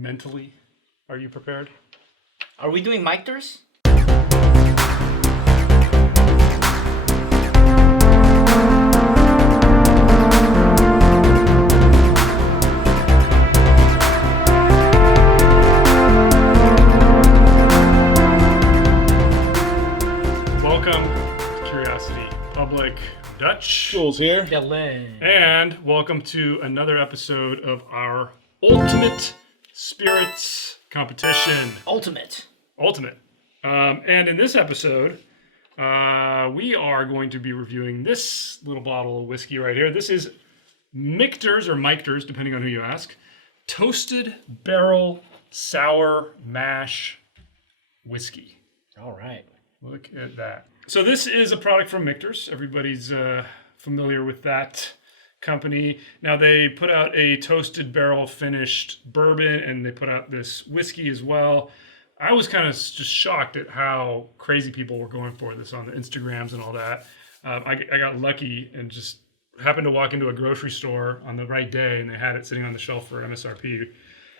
mentally, are you prepared? Are we doing Michters? Welcome to Curiosity Public. Dutch. Jules here. Dylan. And welcome to another episode of our Ultimate Spirits Competition. Ultimate. And in this episode, we are going to be reviewing this little bottle of whiskey right here. This is Michters, or Michters, depending on who you ask. Toasted Barrel Sour Mash Whiskey. All right. Look at that. So this is a product from Michters. Everybody's familiar with that company. Now they put out a toasted barrel finished bourbon, and they put out this whiskey as well. I was kind of just shocked at how crazy people were going for this on the Instagrams and all that. I got lucky and just happened to walk into a grocery store on the right day, and they had it sitting on the shelf for MSRP.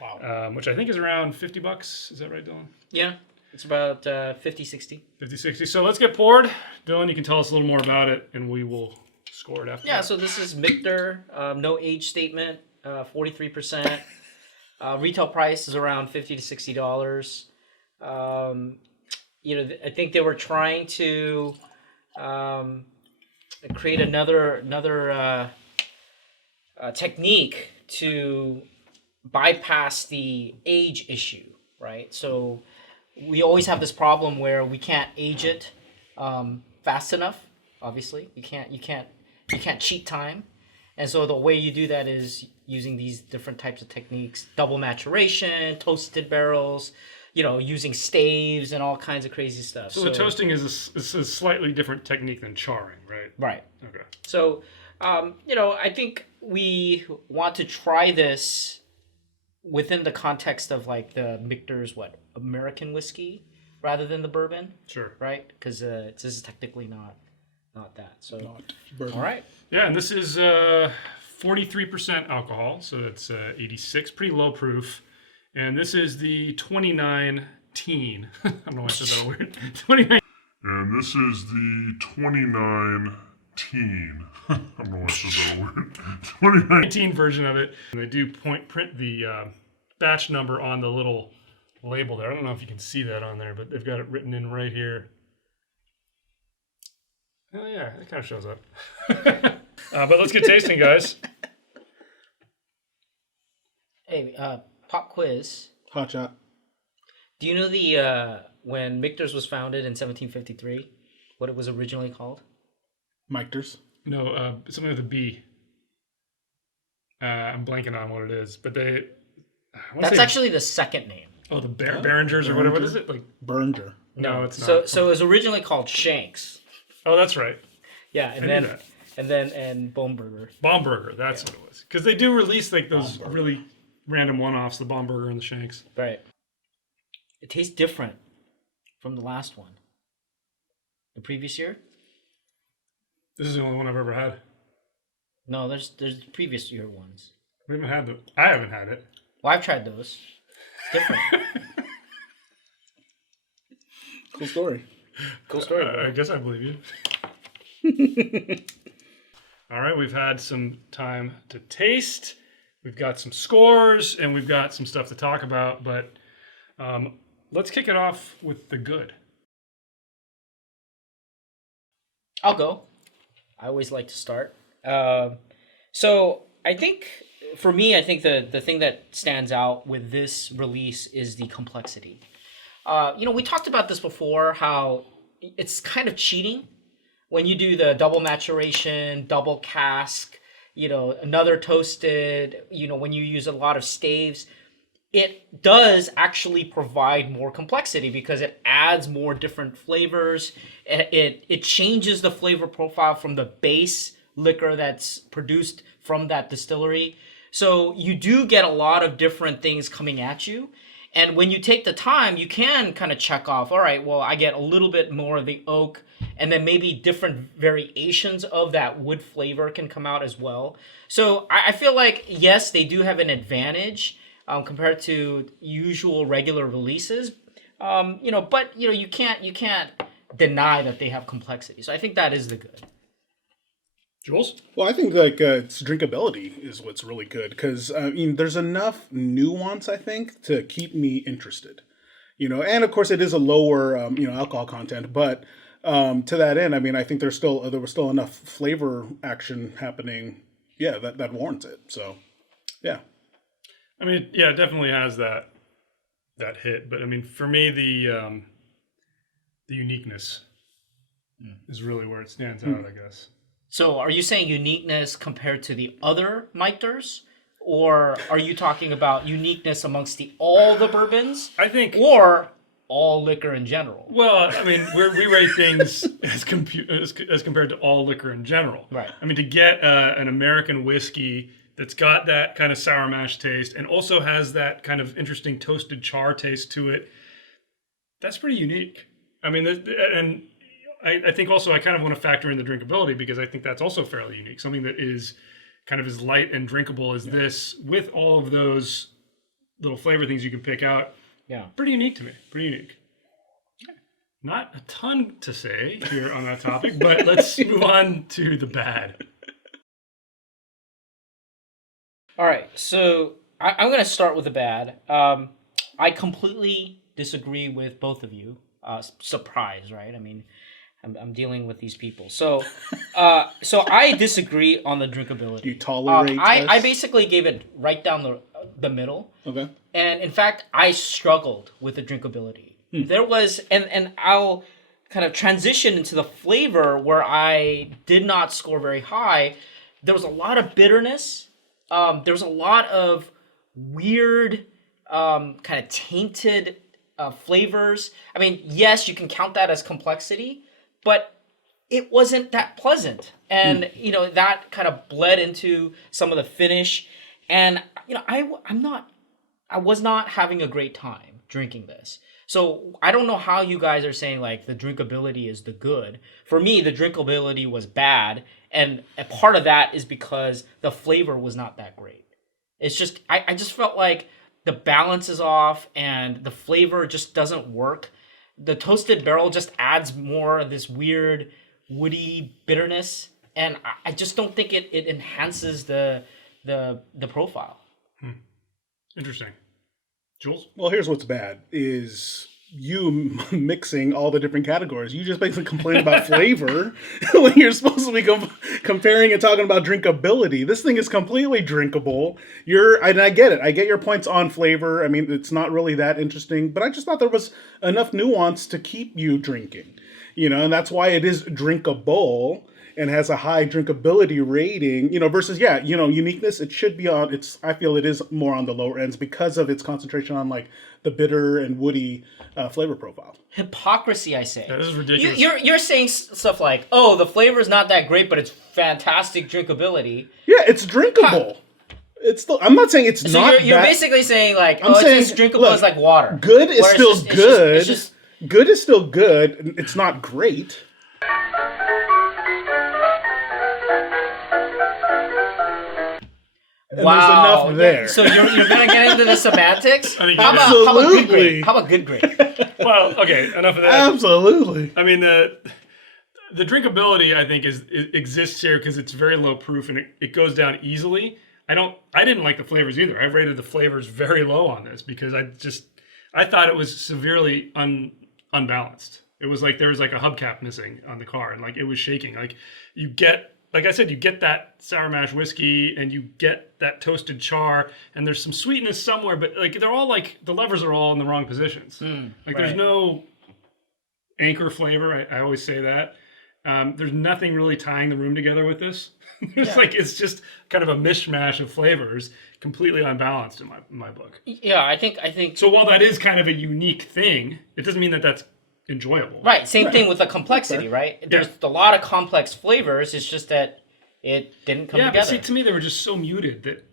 Wow. Which I think is around $50. Is that right, Dylan? Yeah. It's about 50, 60. 50, 60. So let's get poured. Dylan, you can tell us a little more about it, and we will score it after Yeah, that. so this is Michter. No age statement. 43%. Retail price is around $50 to $60. I think they were trying to create another technique to bypass the age issue, right? So we always have this problem where we can't age it fast enough. Obviously, you can't cheat time, and so the way you do that is using these different types of techniques: double maturation, toasted barrels, using staves and all kinds of crazy stuff. So the toasting is a slightly different technique than charring, right? Right. Okay. So, I think we want to try this within the context of like the Michter's American whiskey rather than the bourbon, Sure. right? Because this is technically not that. So, Not bourbon. all right. Yeah, and this is 43% alcohol, so that's 86, pretty low proof. And this is the 29 teen. I don't know why I said that weird. 29. And this is the 29 teen. I don't know why I said that word. 29. 19 version of it. And they do print the batch number on the little label there. I don't know if you can see that on there, but they've got it written in right here. Oh yeah, it kind of shows up. But let's get tasting, guys. Hey, pop quiz. Hot shot. Do you know the when Michter's was founded in 1753, what it was originally called? Michters. No, something with a B. I'm blanking on what it is, but That's actually the second name. Oh, the Behringers or whatever. What is it? Like Bernger. no, it's not. So it was originally called Shanks. Oh, that's right. Yeah, I knew that. and Baumburger. Baumburger, that's what it was. Because they do release like those really random one-offs, the Baumburger and the Shanks. Right. It tastes different from the last one. The previous year? This is the only one I've ever had. No, there's previous year ones. We haven't had I haven't had it. Well, I've tried those. It's different. Cool story. Cool story, bro. I guess I believe you. All right, we've had some time to taste. We've got some scores, and we've got some stuff to talk about. But let's kick it off with the good. I'll go. I always like to start. So I think, for me, the thing that stands out with this release is the complexity. We talked about this before, how it's kind of cheating when you do the double maturation, double cask, another toasted, when you use a lot of staves. It does actually provide more complexity because it adds more different flavors. It changes the flavor profile from the base liquor that's produced from that distillery. So you do get a lot of different things coming at you. And when you take the time, you can kind of check off, all right, well, I get a little bit more of the oak, and then maybe different variations of that wood flavor can come out as well. So I feel like, yes, they do have an advantage compared to usual regular releases. But you can't deny that they have complexity. So I think that is the good. Jules? Well, I think like its drinkability is what's really good because there's enough nuance I think to keep me interested. And of course it is a lower alcohol content, but to that end, I think there was still enough flavor action happening. Yeah, that warrants it. So, yeah. It definitely has that hit, but for me the uniqueness is really where it stands out, I guess. So are you saying uniqueness compared to the other Michters? Or are you talking about uniqueness amongst all the bourbons? I think... Or all liquor in general? Well, we rate things as compared to all liquor in general. Right. To get an American whiskey that's got that kind of sour mash taste and also has that kind of interesting toasted char taste to it, that's pretty unique. And I think also I kind of want to factor in the drinkability because I think that's also fairly unique. Something that is kind of as light and drinkable as this with all of those little flavor things you can pick out. Yeah. Pretty unique to me. Pretty unique. Not a ton to say here on that topic, but let's move on to the bad. All right, so I'm going to start with the bad. I completely disagree with both of you. Surprise, right? I'm dealing with these people. So I disagree on the drinkability. You tolerate I basically gave it right down the middle. Okay. And in fact, I struggled with the drinkability. There was, and I'll kind of transition into the flavor where I did not score very high. There was a lot of bitterness. There was a lot of weird, kind of tainted flavors. Yes, you can count that as complexity, but it wasn't that pleasant. And, that kind of bled into some of the finish. And, I was not having a great time drinking this. So I don't know how you guys are saying like the drinkability is the good. For me, the drinkability was bad. And a part of that is because the flavor was not that great. It's just, I just felt like the balance is off and the flavor just doesn't work. The toasted barrel just adds more of this weird woody bitterness. And I just don't think it enhances the profile. Interesting. Jules? Well, here's what's bad is you mixing all the different categories. You just basically complain about flavor when you're supposed to be comparing and talking about drinkability. This thing is completely drinkable. And I get it. I get your points on flavor. It's not really that interesting, but I just thought there was enough nuance to keep you drinking, and that's why it is drinkable and has a high drinkability rating, versus, uniqueness, it should be on, I feel it is more on the lower ends because of its concentration on like the bitter and woody flavor profile. Hypocrisy, I say. Yeah, this is ridiculous. You're saying stuff like, oh, the flavor is not that great, but it's fantastic drinkability. Yeah, it's drinkable. I'm not saying it's so not you're basically saying like, I'm saying, it's just drinkable as like water. Good is still good. It's just, good is still good. It's not great. And wow. There's enough there. So you're gonna get into the semantics? I think How about good grade? How about good grade? Well, okay, enough of that. Absolutely. The drinkability, I think, exists here because it's very low proof and it goes down easily. I didn't like the flavors either. I rated the flavors very low on this because I thought it was severely unbalanced. It was like there was like a hubcap missing on the car and like it was shaking. Like I said, you get that sour mash whiskey and you get that toasted char and there's some sweetness somewhere, but like they're all like the levers are all in the wrong positions. There's no anchor flavor. I always say that. There's nothing really tying the room together with this. It's just kind of a mishmash of flavors, completely unbalanced in my book. Yeah, I think. So while that is kind of a unique thing, it doesn't mean that that's enjoyable. Right. Same thing with the complexity, right? There's a lot of complex flavors. It's just that it didn't come together. Yeah, but see, to me, they were just so muted that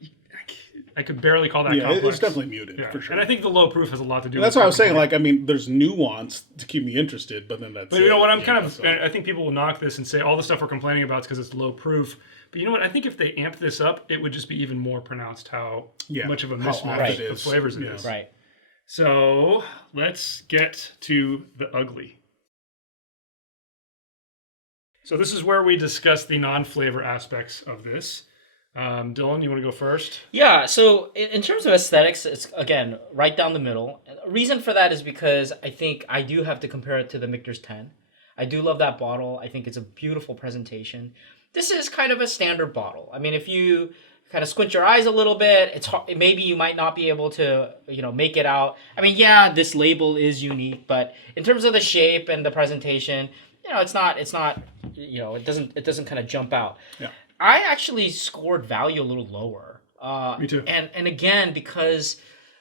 I could barely call that Yeah, complex. it's definitely muted, Yeah. for sure. And I think the low proof has a lot to do That's with what I was saying. complex. Like, I mean, there's nuance to keep me interested, but then that's. But you know what? I'm kind of. so. I think people will knock this and say all the stuff we're complaining about is because it's low proof. But you know what? I think if they amped this up, it would just be even more pronounced how much of a mismatch off it of is. flavors it Yeah. is. Right. So let's get to the ugly. So this is where we discuss the non-flavor aspects of this. Dylan, you want to go first? Yeah, so in terms of aesthetics, it's, again, right down the middle. The reason for that is because I think I do have to compare it to the Michter's 10. I do love that bottle. I think it's a beautiful presentation. This is kind of a standard bottle. I mean, if you kind of squint your eyes a little bit, it's hard, maybe you might not be able to, make it out. I mean, yeah, this label is unique, but in terms of the shape and the presentation, it's not, it doesn't kind of jump out. Yeah. I actually scored value a little lower. Me too. And again, because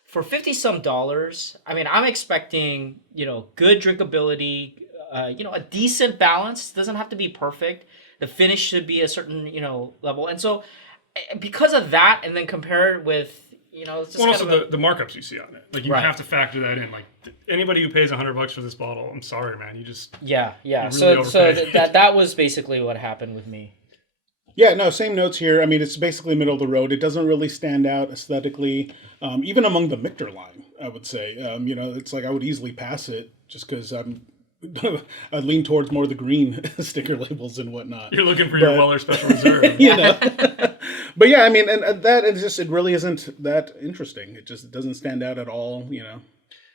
for $50-some, I mean, I'm expecting, good drinkability, a decent balance. It doesn't have to be perfect. The finish should be a certain, level. And so because of that, and then compare it with, it's just Well, kind also of the markups you see on it. Like, you Right. have to factor that in. Like, anybody who pays $100 for this bottle, I'm sorry, man. You just... yeah. really So overpaid. that was basically what happened with me. Yeah, no, same notes here. I mean, it's basically middle of the road. It doesn't really stand out aesthetically, even among the Michter line, I would say. It's like I would easily pass it just because I lean towards more the green sticker labels and whatnot. You're looking for your Weller Special Reserve. But yeah, I mean, and that is just, it really isn't that interesting. It just doesn't stand out at all,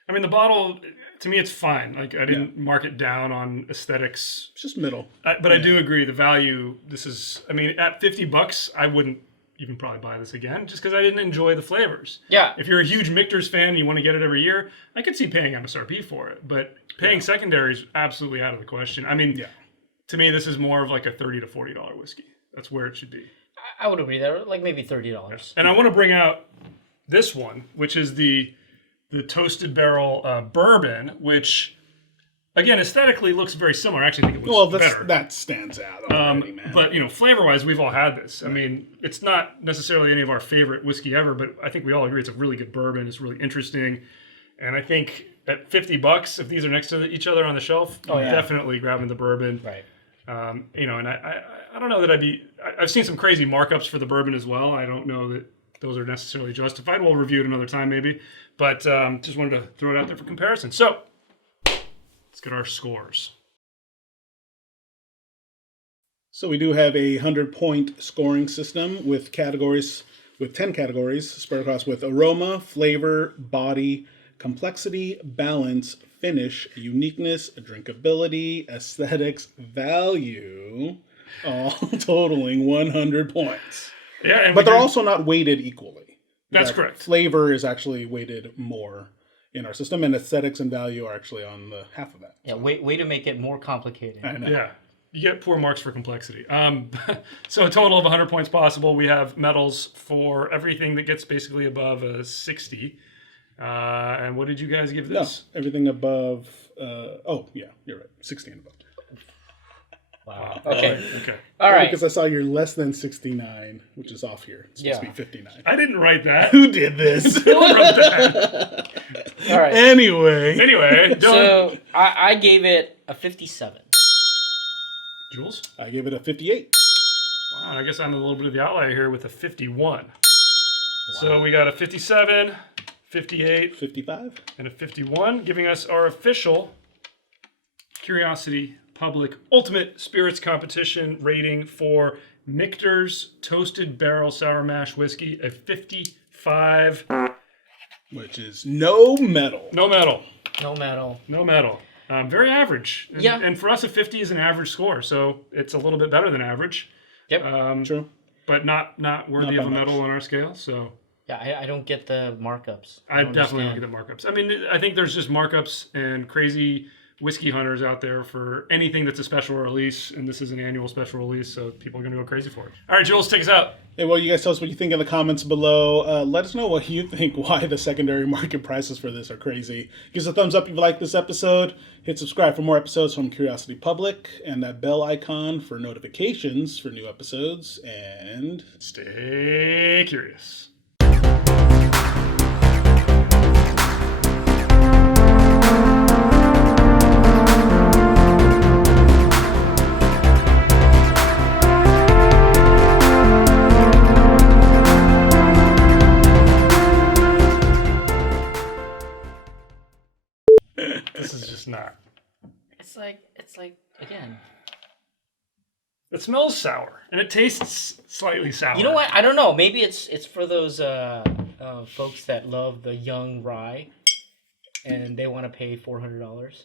I mean, the bottle, to me, it's fine. Like, I didn't mark it down on aesthetics. It's just middle. But I do agree, the value, this is, I mean, at $50, I wouldn't even probably buy this again, just because I didn't enjoy the flavors. Yeah. If you're a huge Michter's fan and you want to get it every year, I could see paying MSRP for it. But paying secondary is absolutely out of the question. I mean, to me, this is more of like a $30 to $40 whiskey. That's where it should be. I would agree there, like maybe $30. And I want to bring out this one, which is the toasted barrel bourbon, which, again, aesthetically looks very similar. I actually think it looks better. That stands out already, man. But, flavor-wise, we've all had this. I mean, it's not necessarily any of our favorite whiskey ever, but I think we all agree it's a really good bourbon. It's really interesting. And I think at $50, if these are next to each other on the shelf, I'm definitely grabbing the bourbon. Right. And I don't know that I've seen some crazy markups for the bourbon as well. I don't know that those are necessarily justified. We'll review it another time maybe. But just wanted to throw it out there for comparison. So let's get our scores. So we do have a 100-point scoring system with 10 categories spread across with aroma, flavor, body, complexity, balance, finish, uniqueness, drinkability, aesthetics, value, all totaling 100 points. Yeah, and But they're also not weighted equally. That's That correct. Flavor is actually weighted more in our system, and aesthetics and value are actually on the half of that. Yeah, way to make it more complicated. I know. Yeah. You get poor marks for complexity. So a total of 100 points possible. We have medals for everything that gets basically above a 60. And what did you guys give No, this? everything above. You're right. 60 and above. Wow. Okay. Okay. All right. Because I saw you're less than 69, which is off here. It's supposed to be 59. I didn't write that. Who did this? Dylan wrote that. All right. Anyway. Anyway, Dylan. So I gave it a 57. Jules? I gave it a 58. Wow, I guess I'm a little bit of the outlier here with a 51. So we got a 57, 58, 55. and a 51, giving us our official Curiosity Public Ultimate Spirits Competition rating for Michter's Toasted Barrel Sour Mash Whiskey, a 55. Which is no medal. No medal. No medal. No medal. Very average. And, Yeah. And for us, a 50 is an average score, so it's a little bit better than average. Yep. True. But not worthy Not of a by medal on our scale, so... Yeah, I don't get the markups. I don't definitely don't understand. get the markups. I mean, I think there's just markups and crazy whiskey hunters out there for anything that's a special release, and this is an annual special release, so people are going to go crazy for it. All right, Jules, take us out. Hey, well, you guys tell us what you think in the comments below. Let us know what you think, why the secondary market prices for this are crazy. Give us a thumbs up if you like this episode. Hit subscribe for more episodes from Curiosity Public, and that bell icon for notifications for new episodes. And Stay curious. This is just not. It's like again. It smells sour, and it tastes slightly sour. You know what? I don't know. Maybe it's for those folks that love the young rye, and they want to pay $400.